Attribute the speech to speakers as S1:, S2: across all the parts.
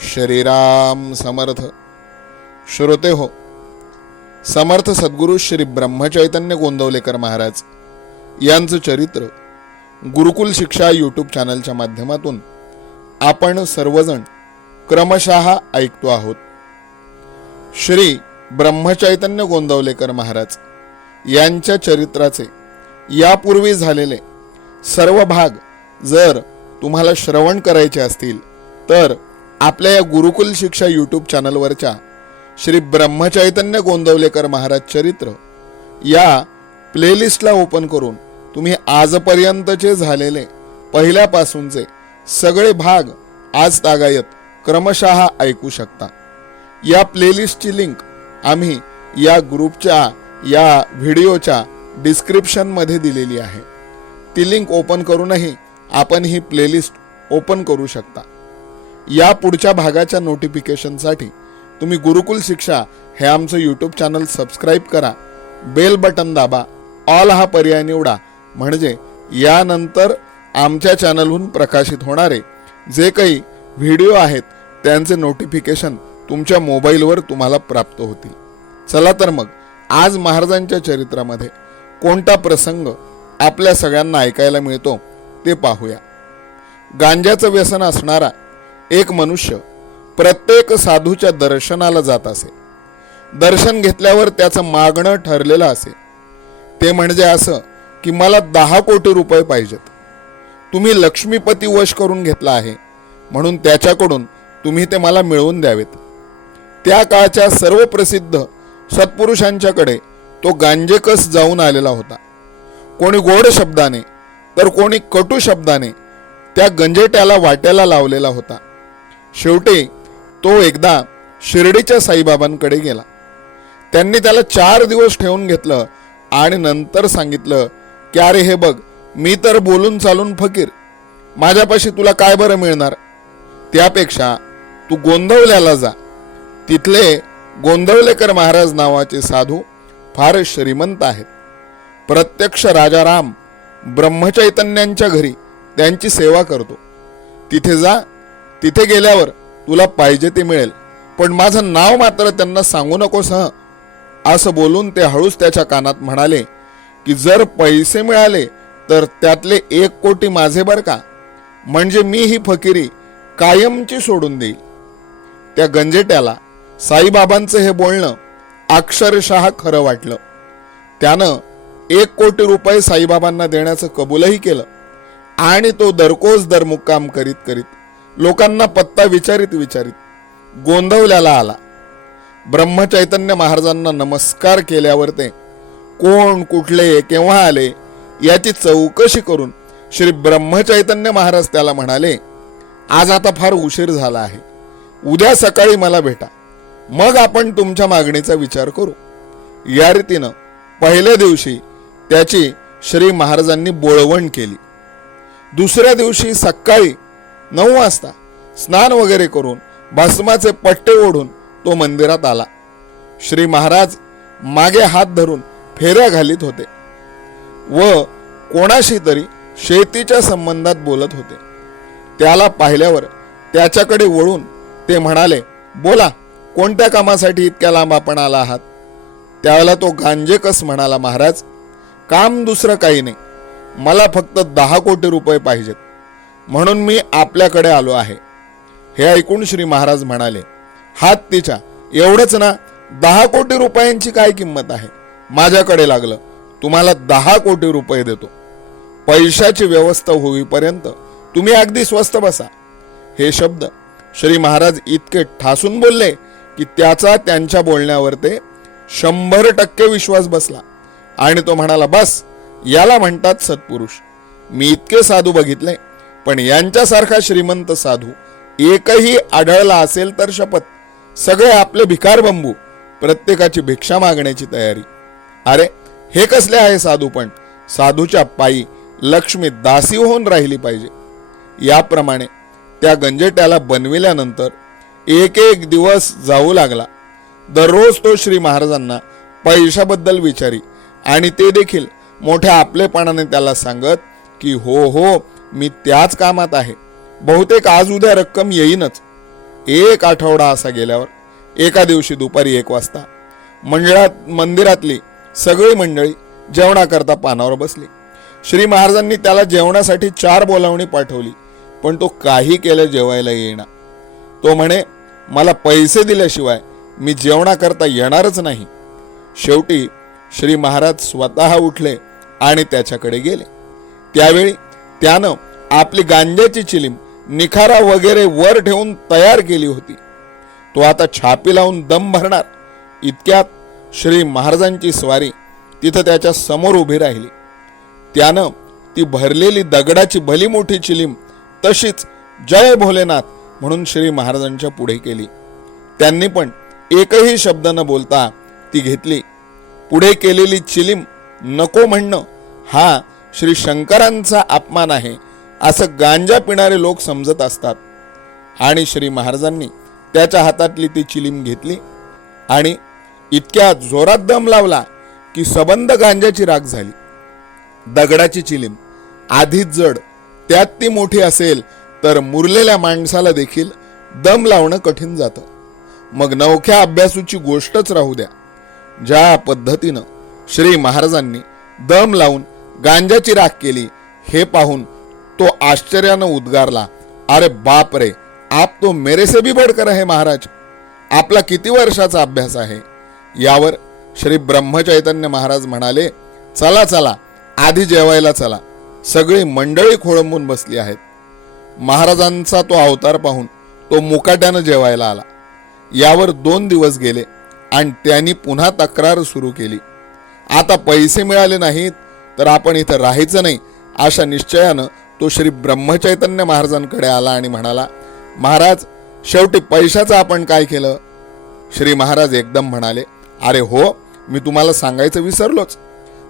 S1: श्रीराम समर्थ। श्रोते हो समर्थ सद्गुरु श्री ब्रह्मचैतन्य गोंदवलेकर महाराज यांचं चरित्र गुरुकुल शिक्षा यूट्यूब चॅनलच्या माध्यमातून आपण सर्वजण क्रमशः ऐकतो आहोत. श्री ब्रह्मचैतन्य गोंदवलेकर महाराज यांच्या चरित्राचे यापूर्वी झालेले सर्व भाग जर तुम्हाला श्रवण करायचे असतील तर आपल्या या गुरुकुल शिक्षा यूट्यूब चॅनलवरच्या श्री ब्रह्मचैतन्य गोंदवलेकर महाराज चरित्र या प्लेलिस्टला ओपन करून तुम्ही आजपर्यंतचे झालेले पहिल्यापासूनचे सगळे भाग आज तागायत क्रमशः ऐकू शकता. या प्लेलिस्टची लिंक आम्ही या ग्रुपच्या या व्हिडिओच्या डिस्क्रिप्शनमध्ये दिलेली आहे. ती लिंक ओपन करूनही आपण ही प्लेलिस्ट ओपन करू शकता. या पुढच्या भागाच्या नोटिफिकेशनसाठी तुम्ही गुरुकुल शिक्षा हे आमचं यूट्यूब चॅनल सबस्क्राईब करा. बेल बटन दाबा. ऑल हा पर्याय निवडा. म्हणजे यानंतर आमच्या चॅनलहून प्रकाशित होणारे जे काही व्हिडिओ आहेत त्यांचे नोटिफिकेशन तुमच्या मोबाईलवर तुम्हाला प्राप्त होतील. चला तर मग आज महाराजांच्या चरित्रामध्ये कोणता प्रसंग आपल्या सगळ्यांना ऐकायला मिळतो ते पाहूया. गांजाचं व्यसन असणारा एक मनुष्य प्रत्येक साधूच्या दर्शनाला जात असे. दर्शन घेतल्यावर त्याचं मागणं ठरलेलं असे. ते म्हणजे असं की मला दहा कोटी रुपये पाहिजेत. तुम्ही लक्ष्मीपती वश करून घेतला आहे म्हणून त्याच्याकडून तुम्ही ते मला मिळवून द्यावेत. त्या काळच्या सर्व प्रसिद्ध सत्पुरुषांच्याकडे तो गांजेकस जाऊन आलेला होता. कोणी गोड शब्दाने तर कोणी कटू शब्दाने त्या गंजेट्याला वाट्याला लावलेला होता. शेवटी तो एकदा शिर्डीच्या साईबाबांकडे गेला. त्यांनी त्याला चार दिवस ठेवून घेतलं आणि नंतर सांगितलं की अरे हे बघ मी तर बोलून चालून फकीर. माझ्यापाशी तुला काय बरं मिळणार? त्यापेक्षा तू गोंधवल्याला जा. तिथले गोंधवलेकर महाराज नावाचे साधू फार श्रीमंत आहेत. प्रत्यक्ष राजाराम ब्रह्मचैतन्यांच्या घरी त्यांची सेवा करतो. तिथे जा तिथे गेल्यावर तुला पाहिजे ते मिळेल. पण माझं नाव मात्र त्यांना सांगू नकोस हं असं बोलून ते हळूच त्याच्या कानात म्हणाले की जर पैसे मिळाले तर त्यातले एक कोटी माझे बर का? म्हणजे मी ही फकिरी कायमची सोडून देईल. त्या गंजेट्याला साईबाबांचं हे बोलणं अक्षरशः खरं वाटलं. त्यानं एक कोटी रुपये साईबाबांना देण्याचं कबूलही केलं आणि तो दरकोस दर मुक्काम करीत करीत लोकांना पत्ता विचारित विचारित गोंधवल्याला आला. ब्रह्मचैतन्य महाराजांना नमस्कार केल्यावर ते कोण कुठले केव्हा आले याची चौकशी करून श्री ब्रह्मचैतन्य महाराज त्याला म्हणाले आज आता फार उशीर झाला आहे. उद्या सकाळी मला भेटा. मग आपण तुमच्या मागणीचा विचार करू. या रीतीनं पहिल्या दिवशी त्याची श्री महाराजांनी बोळवण केली. दुसऱ्या दिवशी सकाळी नऊ वाजता स्नान वगैरे करून भस्माचे पट्टे ओढून तो मंदिरात आला. श्री महाराज मागे हात धरून फेऱ्या घालीत होते व कोणाशी तरी शेतीच्या संबंधात बोलत होते. त्याला पाहिल्यावर त्याच्याकडे वळून ते म्हणाले बोला कोणत्या कामासाठी इतक्या लांब आपण आला आहात? त्यावेळेला तो गांजेकस म्हणाला महाराज काम दुसरं काही नाही. मला फक्त दहा कोटी रुपये पाहिजेत. म्हणून मी आपल्याकडे आलो आहे. हे ऐकून श्री महाराज म्हणाले हात तिच्या एवढंच ना दहा कोटी रुपयांची काय किंमत आहे? माझ्याकडे लागलं तुम्हाला दहा कोटी रुपये देतो. पैशाची व्यवस्था होईपर्यंत तुम्ही अगदी स्वस्त बसा. हे शब्द श्री महाराज इतके ठासून बोलले की त्याचा त्यांच्या बोलण्यावर ते शंभर टक्के विश्वास बसला. आणि तो म्हणाला बस याला म्हणतात सत्पुरुष. मी इतके साधू बघितले पण यांच्यासारखा श्रीमंत साधू एकही आढळला असेल तर शपथ. सगळे आपले भिकार बंबू प्रत्येकाची भिक्षा मागण्याची तयारी. अरे हे कसले आहे साधू पण? साधूच्या पायी लक्ष्मी दासी होऊन राहिली पाहिजे. याप्रमाणे त्या गंजेट्याला बनविल्यानंतर एक एक दिवस जाऊ लागला. दररोज तो श्री महाराजांना पैशाबद्दल विचारी आणि ते देखील मोठ्या आपलेपणाने त्याला सांगत की हो हो मी त्याच कामात आहे. बहुतेक आज उद्या रक्कम येईनच. एक आठवडा असा गेल्यावर एका दिवशी दुपारी एक वाजता मंडळात मंदिरातली सगळी मंडळी जेवणाकरता पानावर बसली. श्री महाराजांनी त्याला जेवणासाठी चार बोलावणी पाठवली पण तो काही केलं जेवायला येईना. तो म्हणे मला पैसे दिल्याशिवाय मी जेवणाकरता येणारच नाही. शेवटी श्री महाराज स्वतः उठले आणि त्याच्याकडे गेले. त्यावेळी त्यानं आपली गांजाची चिलीम निखारा वगैरे वर ठेवून तयार केली होती. तो आता छापी लावून दम भरणार. इतक्यात श्री महाराजांची स्वारी तिथं त्याच्यासमोर उभी राहिली. त्यानं ती भरलेली दगडाची भली मोठी चिलीम तशीच जय भोलेनाथ म्हणून श्री महाराजांच्या पुढे केली. त्यांनी पण एकही शब्द न बोलता ती घेतली. पुढे केलेली चिलीम नको म्हणणं हा श्री शंकरांचा अपमान आहे असं गांजा पिणारे लोक समजत असतात. आणि श्री महाराजांनी त्याच्या हातातली ती चिलीम घेतली आणि इतक्या जोरात दम लावला की सबंध गांजाची राख झाली. दगडाची चिलीम आधीच जड त्यात ती मोठी असेल तर मुरलेल्या माणसाला देखील दम लावणं कठीण जातं. मग नवख्या अभ्यासूची गोष्टच राहू द्या. ज्या पद्धतीनं श्री महाराजांनी दम लावून गांजाची राख केली. हे पाहून तो आश्चर्यानं उद्गारला अरे बाप रे आप तो मेरे से भी बडकर आहे महाराज. आपला किती वर्षाचा अभ्यास आहे? यावर श्री ब्रह्मचैतन्य महाराज म्हणाले चला चला आधी जेवायला चला. सगळी मंडळी खोळंबून बसली आहेत. महाराजांचा तो अवतार पाहून तो मुकाट्यानं जेवायला आला. यावर दोन दिवस गेले आणि त्यांनी पुन्हा तक्रार सुरू केली. आता पैसे मिळाले नाहीत तर आपण इथं राहायचं नाही अशा निश्चयानं तो श्री ब्रह्मचैतन्य महाराजांकडे आला आणि म्हणाला महाराज शेवटी पैशाचं आपण काय केलं? श्री महाराज एकदम म्हणाले अरे हो मी तुम्हाला सांगायचं विसरलोच.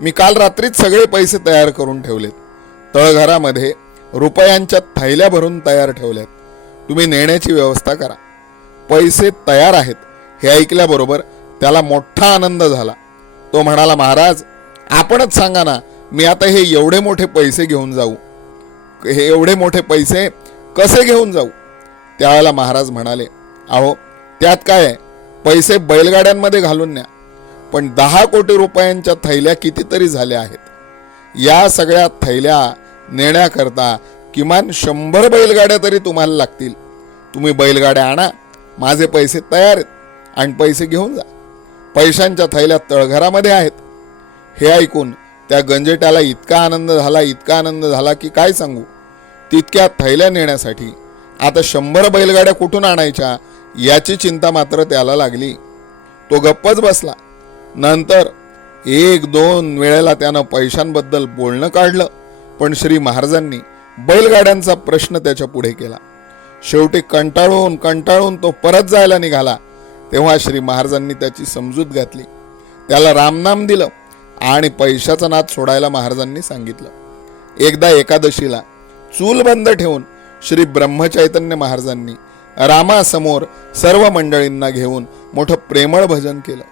S1: मी काल रात्रीच सगळे पैसे तयार करून ठेवलेत. तळघरामध्ये रुपयांच्या थैल्या भरून तयार ठेवल्यात. तुम्ही नेण्याची व्यवस्था करा. पैसे तयार आहेत हे ऐकल्याबरोबर त्याला मोठा आनंद झाला. तो म्हणाला महाराज आपणच सांगा ना मी आता हे एवढे मोठे पैसे घेऊन जाऊ. हे एवढे मोठे पैसे कसे घेऊन जाऊ? त्यावेळेला महाराज म्हणाले अहो त्यात काय आहे? पैसे बैलगाड्यांमध्ये घालून न्या. पण दहा कोटी रुपयांच्या थैल्या कितीतरी झाल्या आहेत. या सगळ्या थैल्या नेण्याकरता किमान शंभर बैलगाड्या तरी तुम्हाला लागतील. तुम्ही बैलगाड्या आणा माझे पैसे तयार आहेत आणि पैसे घेऊन जा. पैशांच्या थैल्या तळघरामध्ये आहेत. हे ऐकून त्या गंजेट्याला इतका आनंद झाला इतका आनंद झाला की काय सांगू? तितक्या थैल्या नेण्यासाठी. आता शंभर बैलगाड्या कुठून आणायच्या याची चिंता मात्र त्याला लागली. तो गप्पच बसला. नंतर एक दोन वेळेला त्यानं पैशांबद्दल बोलणं काढलं पण श्री महाराजांनी बैलगाड्यांचा प्रश्न त्याच्या पुढे केला. शेवटी कंटाळून कंटाळून तो परत जायला निघाला तेव्हा श्री महाराजांनी त्याची समजूत घातली. त्याला रामनाम दिलं. आणि पैशाचा नाद सोडायला महाराजांनी सांगितलं. एकदा एकादशीला चूल बंद ठेवून श्री ब्रह्मचैतन्य महाराजांनी रामासमोर सर्व मंडळींना घेऊन मोठं प्रेमळ भजन केलं.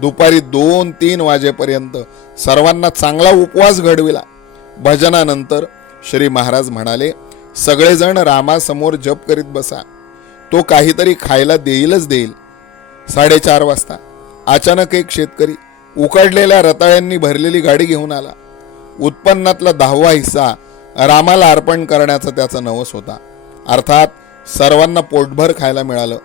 S1: दुपारी दोन तीन वाजेपर्यंत सर्वांना चांगला उपवास घडविला. भजनानंतर श्री महाराज म्हणाले सगळेजण रामासमोर जप करीत बसा. तो काहीतरी खायला देईलच देईल. साडेचार वाजता अचानक एक शेतकरी उकडलेल्या रताळ्यांनी भरलेली गाडी घेऊन आला. उत्पन्नातला दहावा हिस्सा रामाला अर्पण करण्याचा त्याचा नवस होता. अर्थात सर्वांना पोटभर खायला मिळालं.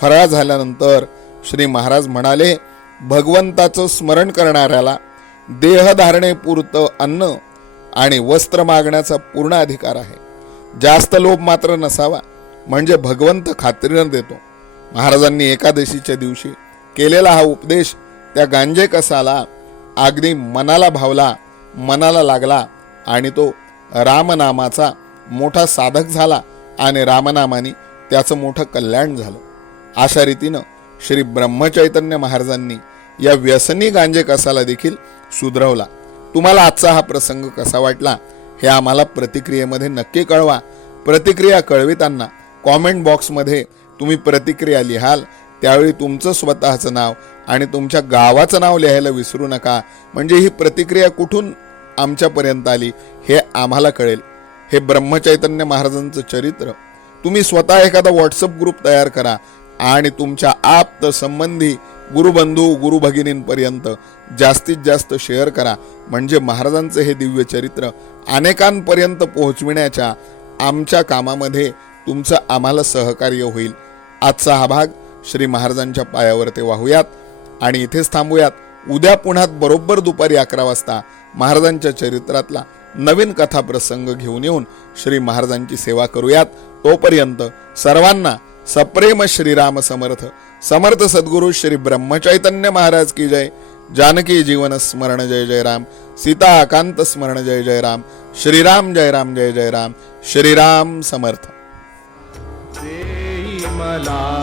S1: फराळ झाल्यानंतर श्री महाराज म्हणाले भगवंताचं स्मरण करणाऱ्याला देहधारणेपुरतं अन्न आणि वस्त्र मागण्याचा पूर्ण अधिकार आहे. जास्त लोभ मात्र नसावा म्हणजे भगवंत खात्रीनं देतो. महाराजांनी एकादशीच्या दिवशी केलेला हा उपदेश त्या गांजे कसाला अगदी मनाला भावला मनाला लागला आणि तो रामनामाचा मोठा साधक झाला आणि रामनामाने त्याचं मोठं कल्याण झालं. अशा रीतीनं श्री ब्रह्मचैतन्य महाराजांनी या व्यसनी गांजे कसाला देखील सुधरवला. तुम्हाला आजचा हा प्रसंग कसा वाटला हे आम्हाला प्रतिक्रियेमध्ये नक्की कळवा. प्रतिक्रिया कळविताना कॉमेंट बॉक्समध्ये तुम्ही प्रतिक्रिया लिहाल त्यावेळी तुमचं स्वतःचं नाव आणि तुमच्या गावाचं नाव लिहायला विसरू नका. म्हणजे ही प्रतिक्रिया कुठून आमच्यापर्यंत आली हे आम्हाला कळेल. हे ब्रह्मचैतन्य महाराजांचं चरित्र. तुम्ही स्वतः एखादा व्हॉट्सअप ग्रुप तयार करा आणि तुमच्या आप्त संबंधी गुरुबंधू गुरुभगिनींपर्यंत जास्तीत जास्त शेअर करा. म्हणजे महाराजांचं हे दिव्य चरित्र अनेकांपर्यंत पोहोचविण्याच्या आमच्या कामामध्ये तुमचं आम्हाला सहकार्य होईल. आजचा हा भाग श्री महाराजांच्या पायावर ते वाहूयात. आणि इथेच थांबूयात. उद्या पुण्यात बरोबर दुपारी अकरा वाजता महाराजांच्या चरित्रातला नवीन कथा प्रसंग घेऊन येऊन श्री महाराजांची सेवा करूयात. तोपर्यंत सर्वांना सप्रेम श्रीराम समर्थ. समर्थ सद्गुरु श्री ब्रह्मचैतन्य महाराज की जय. जानकी जीवन स्मरण जय जय राम. सीता आकांत स्मरण जय जय राम. श्रीराम जय राम जय जय राम. श्रीराम समर्थ.
S2: मला